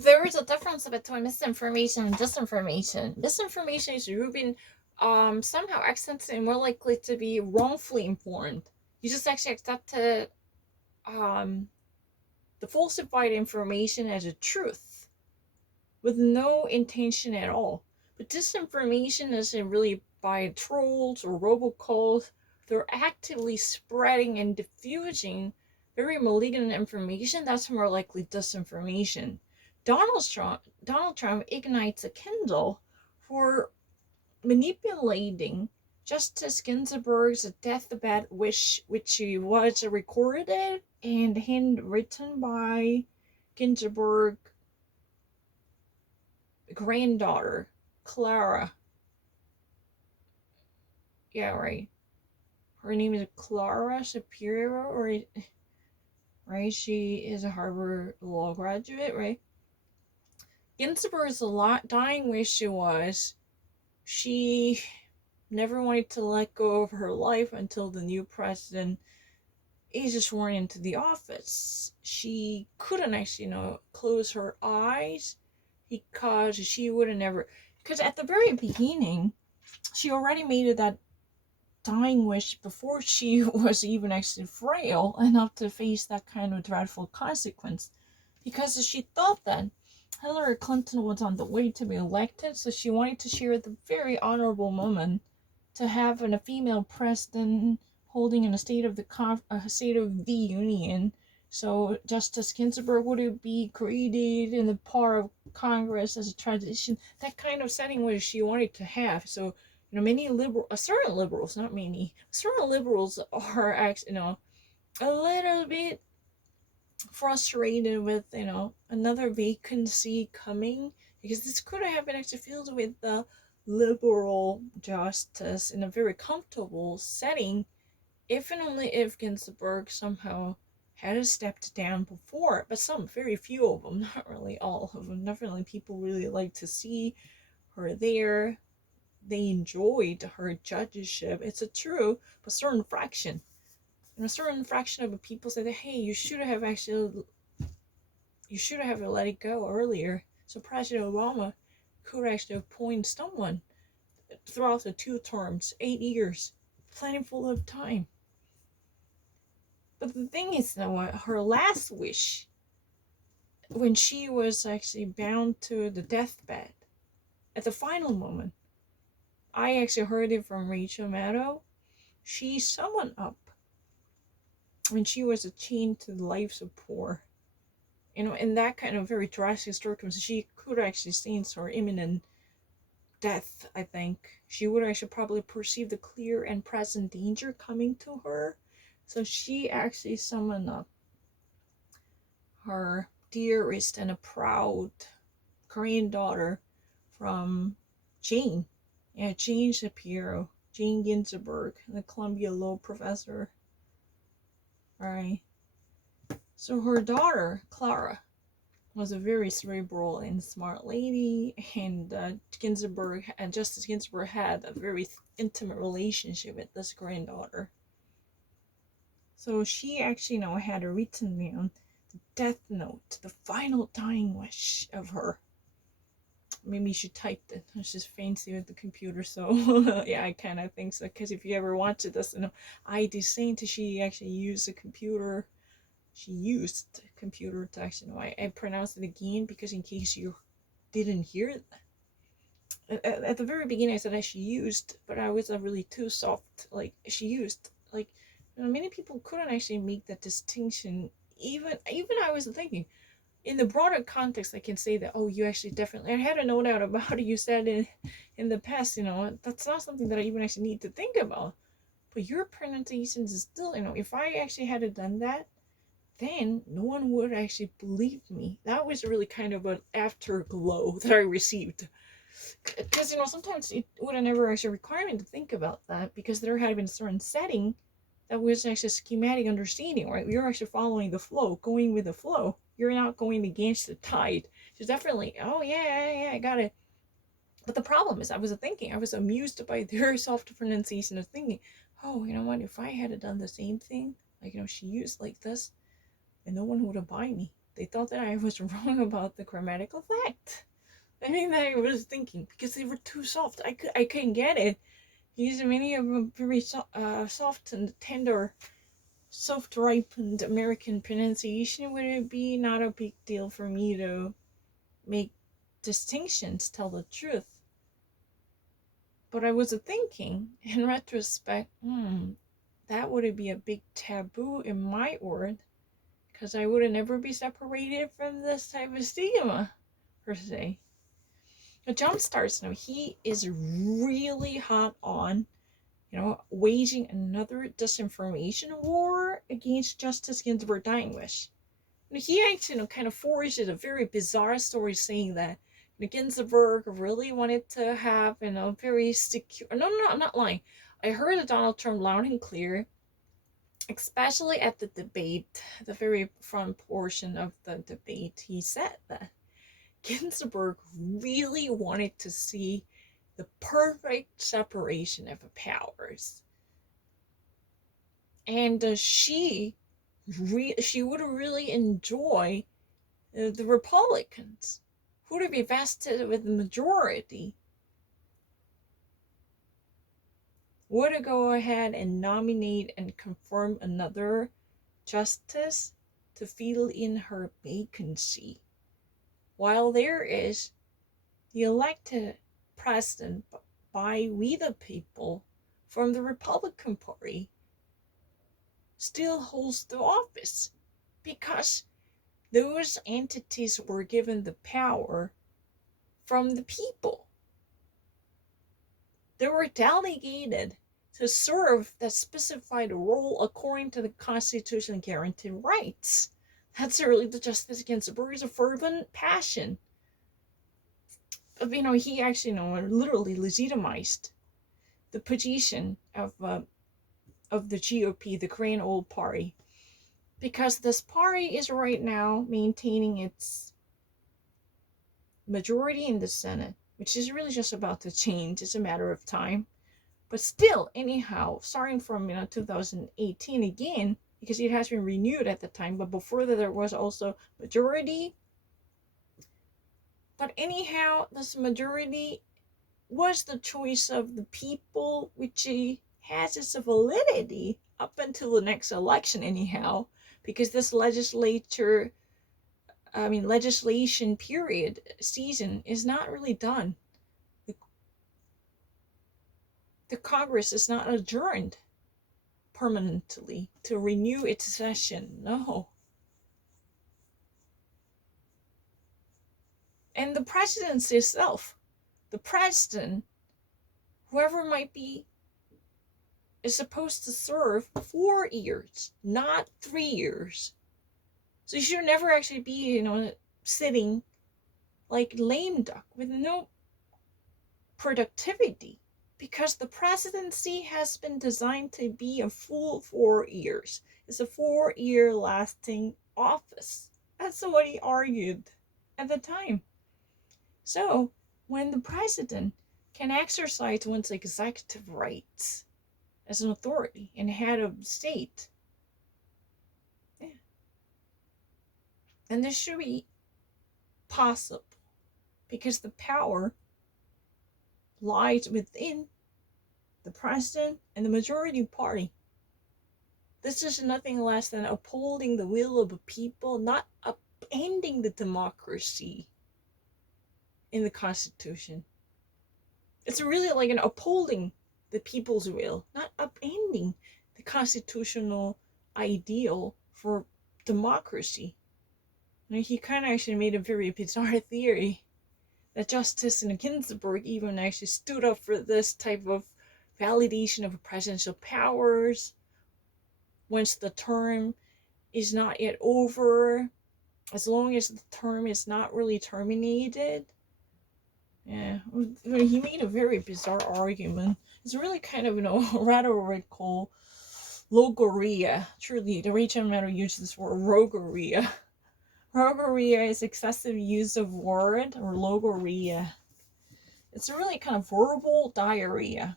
there is a difference between misinformation and disinformation. Misinformation is you've been somehow accidentally more likely to be wrongfully informed. You just actually accepted um the falsified information as a truth with no intention at all. But disinformation isn't really by trolls or robocalls. They're actively spreading and diffusing very malignant information. That's more likely disinformation. Donald Trump ignites a kindle for manipulating Justice Ginsburg's deathbed wish, which was recorded and handwritten by Ginsburg granddaughter, Clara. Yeah, right. Her name is Clara Shapiro, or right? She is a Harvard Law graduate, right? Ginsburg's dying wish was she never wanted to let go of her life until the new president is sworn into the office. She couldn't actually, close her eyes because she would have never. Because at the very beginning, she already made it that dying wish before she was even actually frail enough to face that kind of dreadful consequence. Because she thought that Hillary Clinton was on the way to be elected, so she wanted to share the very honorable moment to have a female president holding in a state of the union. So Justice Ginsburg would be created in the part of Congress as a tradition. That kind of setting was she wanted to have. So many certain liberals, not many, certain liberals are actually, a little bit frustrated with, another vacancy coming because this could have been actually filled with the liberal justice in a very comfortable setting if and only if Ginsburg somehow had stepped down before. But some, very few of them, not really all of them. Definitely people really like to see her there. They enjoyed her judgeship. It's a true, but certain fraction. And a certain fraction of the people say that, hey, you should have let it go earlier. So President Obama could actually appoint someone throughout the 2 terms, 8 years, plenty full of time. But the thing is, though, her last wish, when she was actually bound to the deathbed, at the final moment, I actually heard it from Rachel Maddow. She summoned up when she was chained to the life support. In that kind of very drastic circumstance, she could actually sense her imminent death, I think. She would actually probably perceive the clear and present danger coming to her. So she actually summoned up her dearest and a proud granddaughter from Jane. Yeah, Jane Shapiro, Jane Ginsburg, the Columbia Law professor. Right. So her daughter, Clara, was a very cerebral and smart lady, and Ginsburg and Justice Ginsburg had a very intimate relationship with this granddaughter. So she actually had a written down the death note, the final dying wish of her. Maybe she typed it. It's just fancy with the computer, so yeah, I kind of think so. Because if you ever watch this, I did saying to she actually used a computer. She used a computer to actually I pronounced it again because in case you didn't hear it. At the very beginning, I said that she used, but I was really too soft. Like she used, like many people couldn't actually make that distinction. Even I was thinking, in the broader context, I can say that you actually definitely. I had a no doubt about it. You said in the past, that's not something that I even actually need to think about. But your pronunciations is still, if I actually had done that, then no one would actually believe me. That was really kind of an afterglow that I received. Because, sometimes it would have never actually required me to think about that because there had been a certain setting that was actually a schematic understanding, right? You're actually following the flow, going with the flow. You're not going against the tide. So definitely, oh yeah, I got it. But the problem is, I was amused by their soft pronunciation of thinking, oh, you know what, if I had done the same thing, like, she used like this, and no one would have buy me. They thought that I was wrong about the grammatical fact. I mean, that I was thinking because they were too soft. I couldn't get it. Because many of them very soft and tender, soft ripened American pronunciation. Would it be not a big deal for me to make distinctions, tell the truth? But I was thinking, in retrospect, that would be a big taboo in my world, because I would never be separated from this type of stigma, per se. But John Starks, he is really hot on, waging another disinformation war against Justice Ginsburg dying wish. He actually, kind of forged a very bizarre story saying that Ginsburg really wanted to have, very secure. No, I'm not lying. I heard Donald Trump loud and clear, especially at the debate, the very front portion of the debate. He said that Ginsburg really wanted to see the perfect separation of powers, and she would really enjoy the Republicans, who would be vested with the majority, would go ahead and nominate and confirm another justice to fill in her vacancy, while there is the elected president by we the people from the Republican Party still holds the office, because those entities were given the power from the people. They were delegated to serve that specified role according to the Constitution guaranteed rights. That's really the Justice Ginsburg's fervent passion. He actually, literally legitimized the position of the GOP, the Korean Old Party, because this party is right now maintaining its majority in the Senate, which is really just about to change. It's a matter of time. But still, anyhow, starting from 2018 again, because it has been renewed at the time, but before that there was also majority. But anyhow, this majority was the choice of the people, which has its validity up until the next election anyhow, because this legislation period season is not really done. The Congress is not adjourned permanently to renew its session. No. And the presidency itself, the president, whoever might be, is supposed to serve 4 years, not 3 years. So you should never actually be, sitting like lame duck with no productivity, because the presidency has been designed to be a full 4 years. It's a 4-year lasting office. That's what he argued at the time. So when the president can exercise one's executive rights as an authority and head of the state, and this should be possible, because the power lies within the president and the majority party. This is nothing less than upholding the will of the people, not upending the democracy in the Constitution. It's really like an upholding the people's will, not upending the constitutional ideal for democracy. He kind of actually made a very bizarre theory that Justice Ginsburg even actually stood up for this type of validation of presidential powers once the term is not yet over, as long as the term is not really terminated. Yeah, he made a very bizarre argument. It's really kind of, rhetorical logorrhea. Truly, the Rachel Maddow used this word, logorrhea. Logorrhea is excessive use of word, or logorrhea. It's a really kind of verbal diarrhea.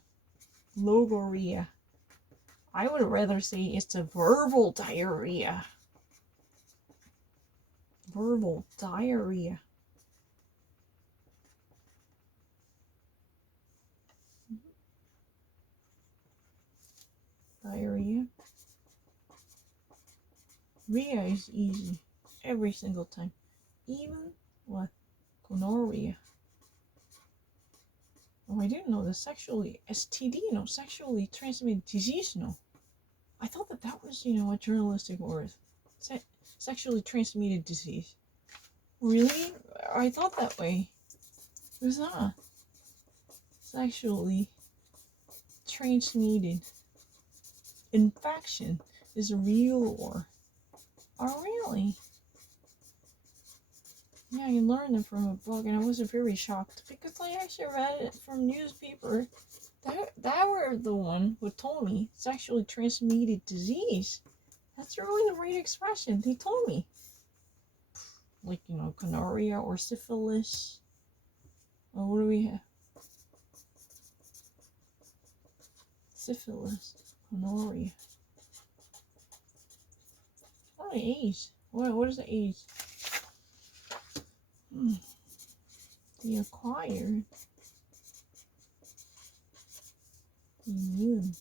Logorrhea. I would rather say it's a verbal diarrhea. Verbal diarrhea. Diarrhea. Rhea is easy every single time. Even with gonorrhea. Oh, I didn't know the sexually STD, sexually transmitted disease, I thought that was, a journalistic word. Sexually transmitted disease. Really? I thought that way. Who's that? Sexually transmitted infection is real or... Oh, really? Yeah, I learned it from a book, and I was very shocked because I actually read it from newspaper. That were the one who told me sexually transmitted disease. That's really the right expression. They told me, like, gonorrhea or syphilis. Oh, what do we have? Syphilis, gonorrhea. What are A's? What is the A's? The acquired immune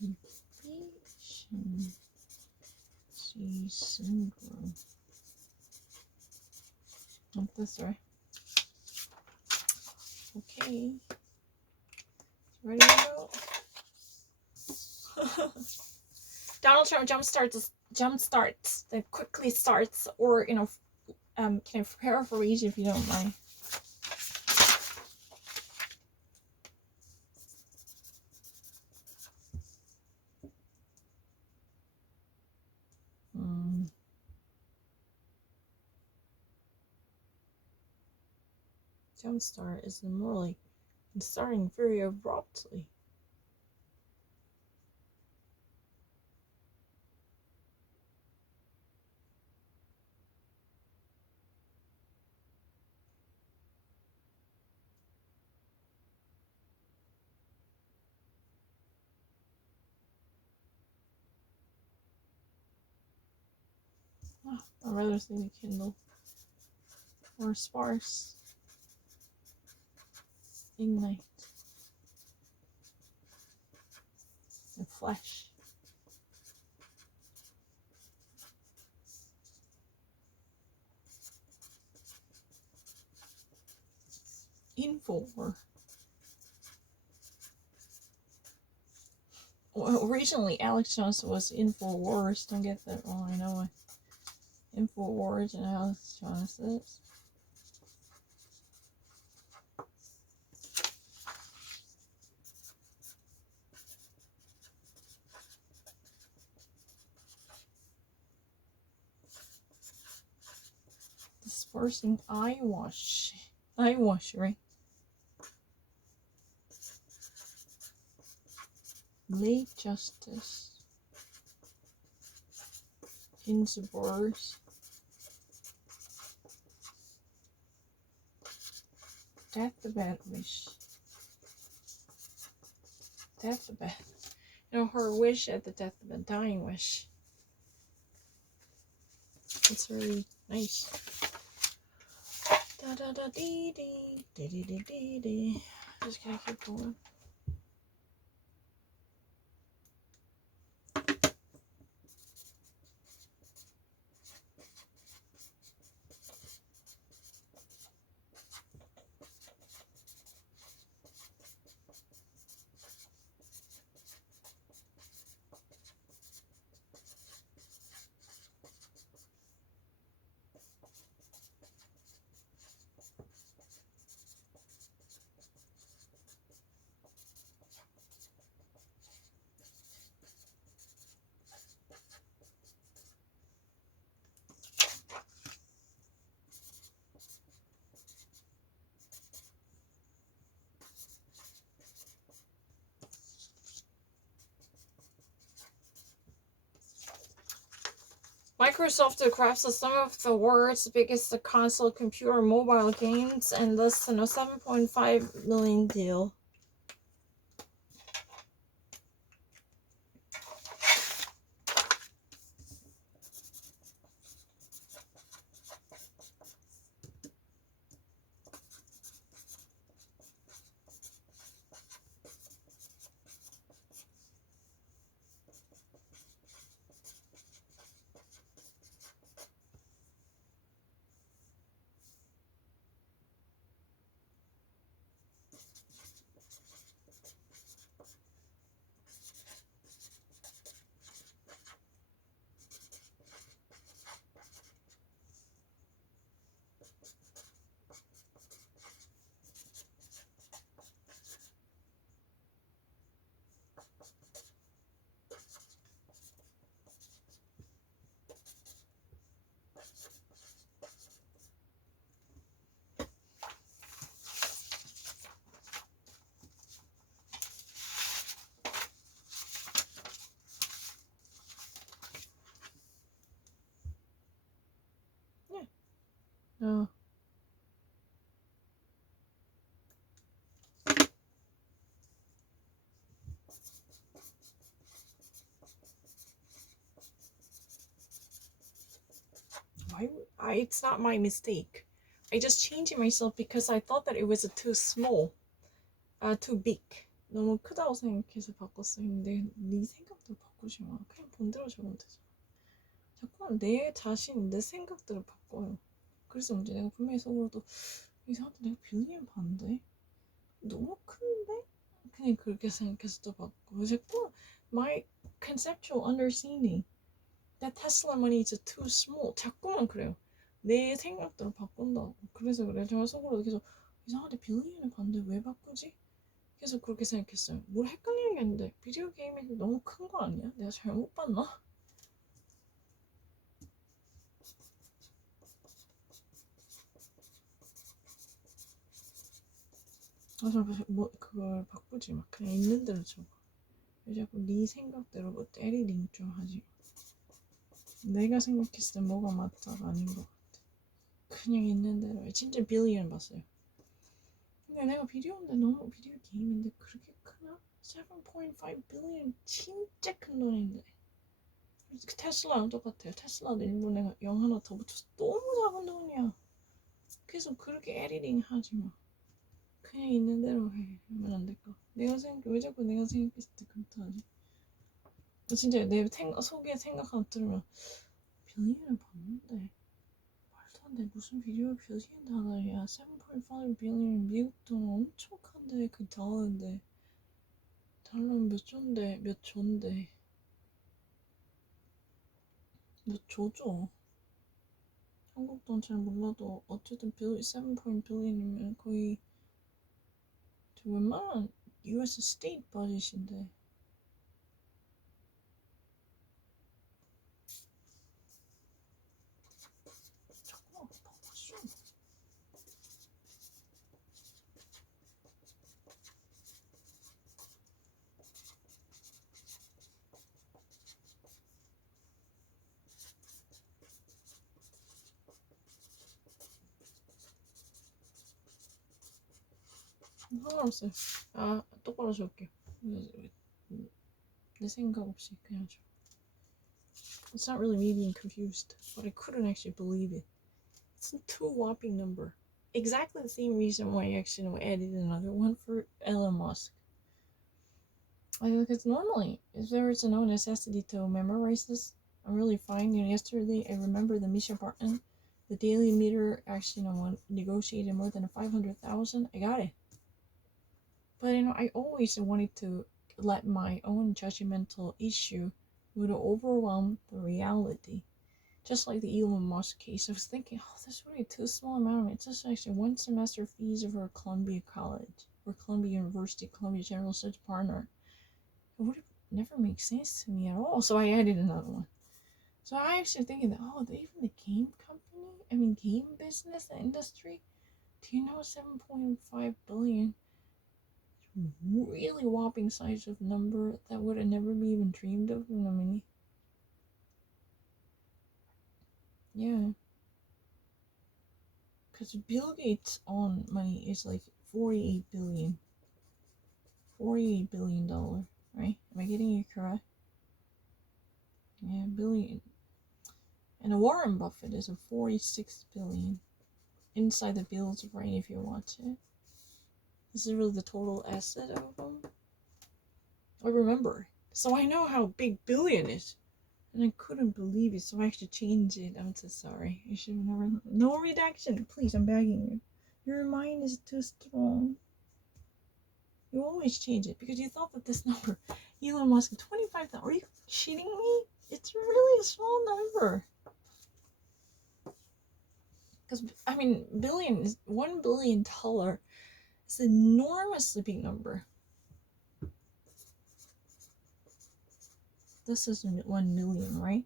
deficiency syndrome. Hope that's right. Okay. Ready to go? Donald Trump jumpstarts, that quickly starts, or, can I paraphrase if you don't mind? Jumpstart is more like starting very abruptly. I'd rather say the Kindle or sparse. Ignite. And flesh. Infowar. Well, originally Alex Johnson was Infowars. Don't get that wrong. I know Infowars and Alex Johnson. Dispersing eyewash, right? Late Justice. Innsbruck's. Deathbed wish. Deathbed. Her wish at the deathbed, dying wish. It's really nice. Da da da dee dee dee dee dee dee dee. Just gotta keep going. Microsoft crafts some of the world's biggest console computer mobile games and thus a $7.5 million deal. 어. It's not my mistake. I just changed it myself because I thought that it was too small, too big. 너무 크다고 생각해서 바꿨어. 근데 네 생각대로 바꾸지 마. 그냥 본대로 적으면 되잖아. 자꾸만 내 자신, 내 생각대로 바꿔요. 그래서 문제. 내가 분명히 속으로도 이상한데 내가 빌리언 봤는데 너무 큰데? 그냥 그렇게 생각해서 또 바꾸고. 자꾸 my conceptual understanding that Tesla money is too small. 자꾸만 그래요. 내 생각대로 바꾼다고. 그래서 그래. 제가 속으로 계속 이상하게 빌리언을 봤는데 왜 바꾸지? 계속 그렇게 생각했어요. 뭘 헷갈리는 게 아닌데 비디오 게임이 너무 큰 거 아니야? 내가 잘못 봤나? 그래서 뭐 그걸 바꾸지 마. 그냥 있는 대로 적어. 왜 자꾸 네 생각대로 뭐 때리링 좀 하지. 내가 생각했을 때 뭐가 맞다가 아닌 것 같아. 그냥 있는 대로. 진짜 빌리언 봤어요. 근데 내가 비디오인데 너무 비디오 게임인데 그렇게 크나? 7.5 빌리언 진짜 큰 돈인데. 테슬라랑 똑같아요. 테슬라도 일부 내가 0 하나 더 붙여서 너무 작은 돈이야. 그래서 그렇게 에디팅 하지 마. 그냥 있는 대로 해. 하면 안 될까? 왜 자꾸 내가 생각했을 때 그렇게 하지? 진짜 내 속에 생각 하나 들으면 빌리언을 봤는데 말도 안 돼. 무슨 비디오 빌리언 하나야. 7.5 빌리언 미국 돈 엄청 큰데 그 달러인데 달러는 몇 조인데 몇 조인데 몇 조죠? 한국 돈 잘 몰라도 어쨌든 7 빌리언이면 거의 웬만한 US state budget인데 자꾸 바보죠. 상관없어요. 똑바로 적을게요. 내 생각 없이 그냥 줘. It's not really me being confused, but I couldn't actually believe it. It's a too whopping number. Exactly the same reason why I actually added another one for Elon Musk. Because normally, if there is no necessity to memorize this, I'm really fine. Yesterday I remember the Misha Barton, the Daily Meter actually, negotiated more than 500,000. I got it. But I always wanted to let my own judgmental issue would overwhelm the reality. Just like the Elon Musk case, I was thinking, oh, this is really too small amount. It's just actually one semester fees for Columbia College or Columbia University, Columbia General Studies partner. It would have never make sense to me at all. So I added another one. So I actually thinking that, even the game company, game business, the industry, do you know 7.5 billion? Really whopping size of number that would have never be even dreamed of. Yeah. Because Bill Gates' own money is like $48 billion. $48 billion, right? Am I getting it correct? Yeah, billion. And Warren Buffett is a 46 billion. Inside the bills, right? If you want to. This is really the total asset of them. I remember. So I know how big billion is. And I couldn't believe it, so I actually changed it. I'm so sorry. I should have never. No redaction, please. I'm begging you. Your mind is too strong. You always change it because you thought that this number, Elon Musk, 25,000. Are you cheating me? It's really a small number. Because billion is $1 billion. It's an enormously big number. This is 1 million, right?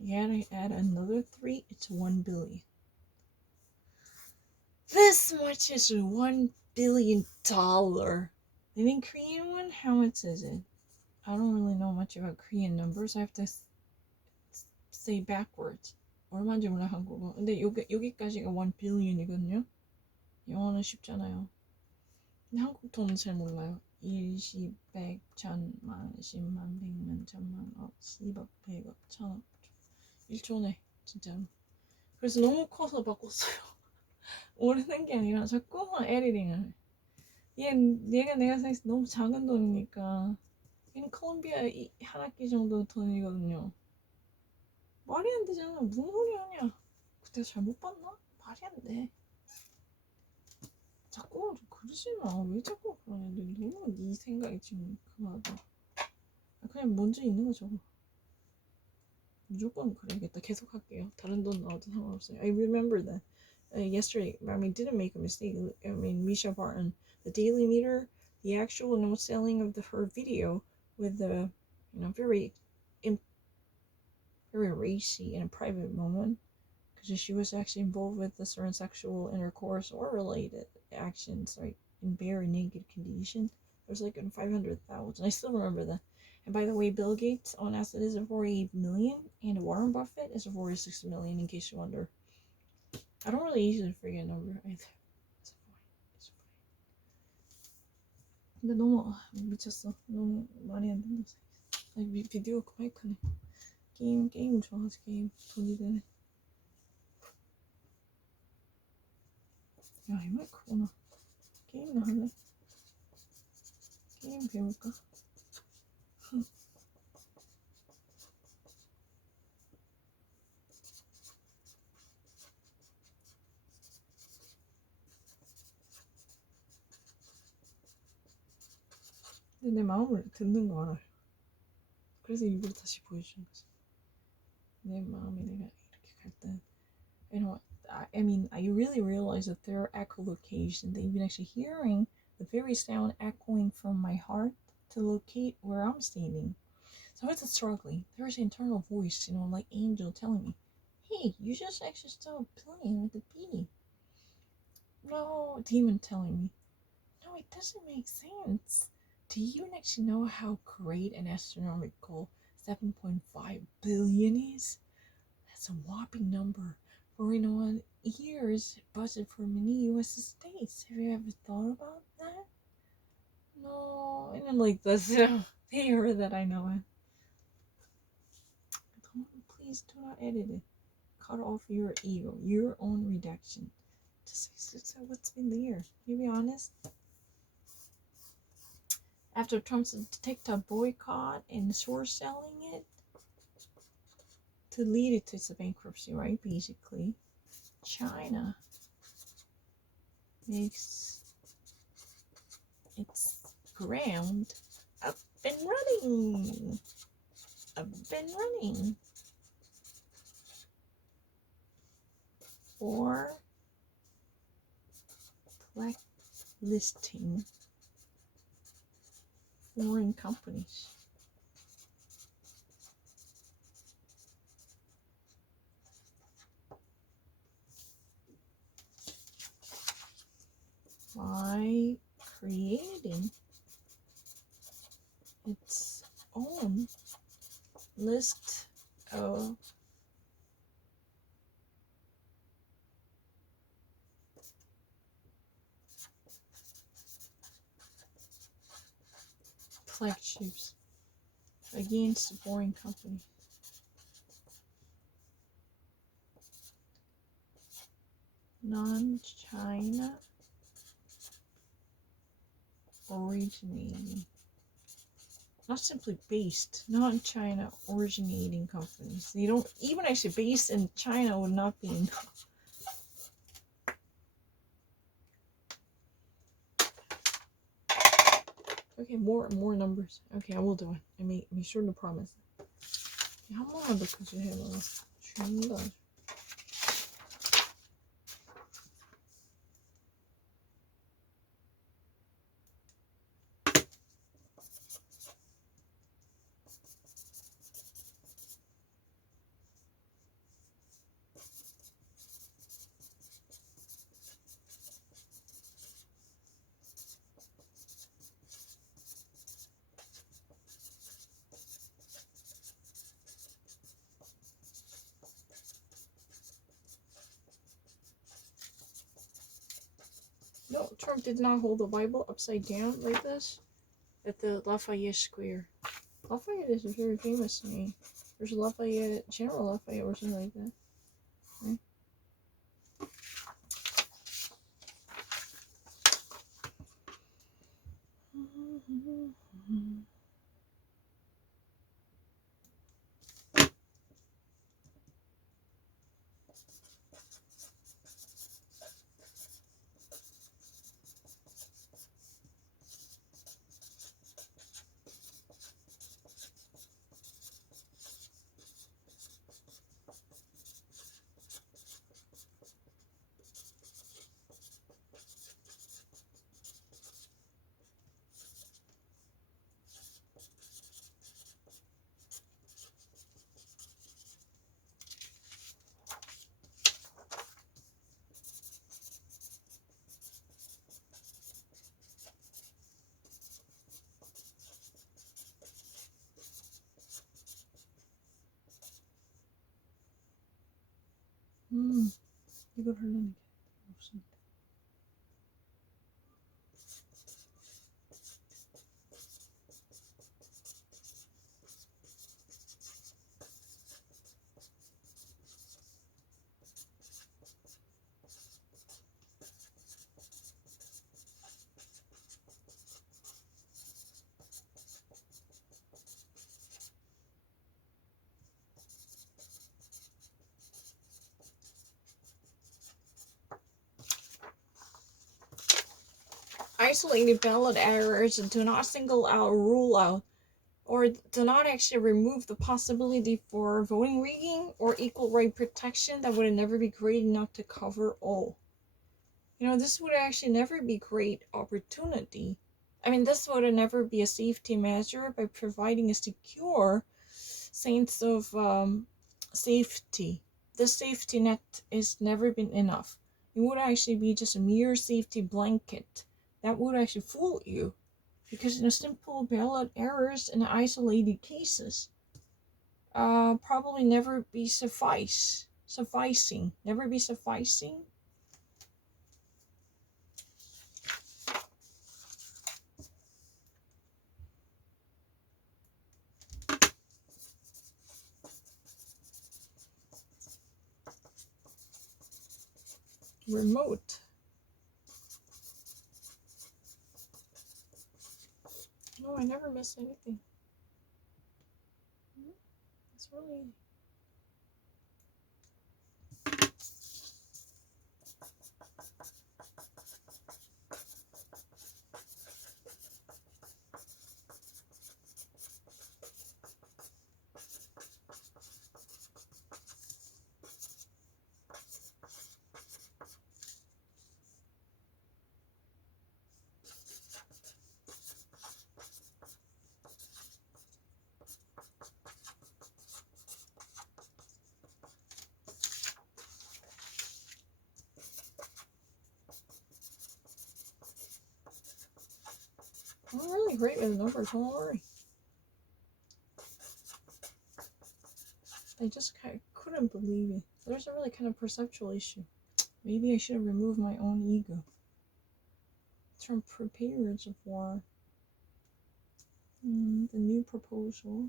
You gotta add another 3, it's 1 billion. This much is $1 billion. And in Korean one, how much is it? I don't really know much about Korean numbers. I have to say backwards. 얼마인지 몰라요, 한국어. 근데 여기까지가 1 billion이거든요. 영어는 쉽잖아요. 근데 한국 돈은 잘 몰라요. 1, 10, 100, 1000만, 10만, 100만, 1000만, 억, 10억, 100억, 1000억, 1조네, 진짜로. 그래서 너무 커서 바꿨어요. 모르는 게 아니라 자꾸만 에디팅을 해. 얘가 내가 생각해서 너무 작은 돈이니까 얘는 콜롬비아 한 학기 정도 돈이거든요. 말이 안 되잖아. 무슨 소리 하냐. 그때 잘못 봤나? 말이 안 돼. 자꾸 좀 그러지 마. 왜 자꾸 그러냐. 너무 네 생각이 지금 그거하다. 그냥 먼저 있는 거 적어. 무조건 그래야겠다. 계속 할게요. 다른 돈 나와도 상관없어요. I remember that yesterday, I mean, didn't make a mistake. I mean, Misha Barton, the Daily Meter, the actual no selling of her video with the, very, very racy and a private moment, because she was actually involved with a certain sexual intercourse or related actions, like in bare naked condition. There's like 500,000. I still remember that. And by the way, Bill Gates on asset is a 48 million, and Warren Buffett is a 46 million. In case you wonder, I don't really usually forget number either. It's fine. 근데 너무 미쳤어. 너무 말이 안 된다. 비디오 그만 크네. 게임 좋아하지. 게임 돈이 되네. 야, 이 말 크구나. 게임나 할래? 게임 배울까? 근데 내 마음을 듣는 거 알아요. 그래서 일부러 다시 보여주는 거지. 내 마음이 내가 이렇게 갈 때, I mean, I really realized that there are echolocation, that even actually hearing the very sound echoing from my heart to locate where I'm standing. So it's struggling. There's an internal voice, like angel telling me, hey, you just actually stop playing with the bee. No, demon telling me, no, it doesn't make sense. Do you actually know how great an astronomical 7.5 billion is? That's a whopping number for a year's budget for many US states. Have you ever thought about that? No, and then like this, they heard that I know it. Please do not edit it. Cut off your ego, your own redaction. Just say what's been there. Can you be honest? After Trump's TikTok boycott and short selling it to lead it to its bankruptcy, right? Basically, China makes its ground up and running. Or blacklisting foreign companies. By creating its own list of flagships against foreign companies. Non-China originating, not simply based, non-China originating companies. They don't even actually based in China would not be enough. Okay, more numbers. Okay, I will do it. I make sure to promise. 한 번만 더 크게 해봐. 죽는다. No, Trump did not hold the Bible upside down like this at the Lafayette Square. Lafayette is a very famous name. There's Lafayette, General Lafayette, or something like that. Right? You got her name. Isolated ballot errors do not single out or rule out, or do not actually remove the possibility for voting rigging or equal right protection that would never be great enough to cover all. You know, this would actually never be great opportunity. I mean, this would never be a safety measure by providing a secure sense of safety. The safety net has never been enough. It would actually be just a mere safety blanket that would actually fool you, because in a simple ballot errors in isolated cases probably never be sufficing. Remote. No, I never miss anything. It's really... I'm really great with numbers, don't worry. I just couldn't believe it. There's a really kind of perceptual issue. Maybe I should have removed my own ego. Trump prepares for the new proposal.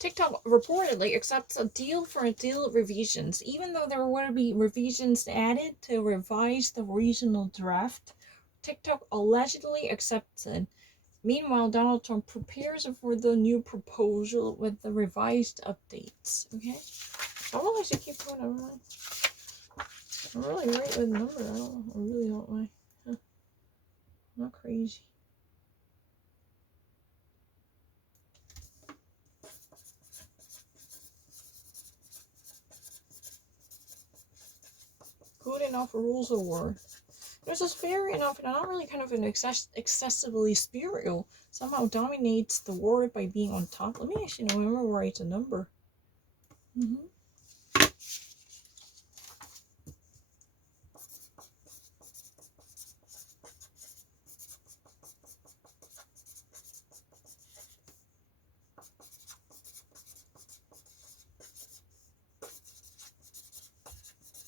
TikTok reportedly accepts a deal for deal revisions, even though there would be revisions added to revise the original draft. TikTok allegedly accepted. Meanwhile, Donald Trump prepares for the new proposal with the revised updates. Okay? I will actually keep going over. I'm really right with numbers. I really don't like. Huh. Not crazy. Good enough rules of war. There's just fair enough, and not really kind of an excessively spiritual. Somehow dominates the word by being on top. Let me actually memorize a number.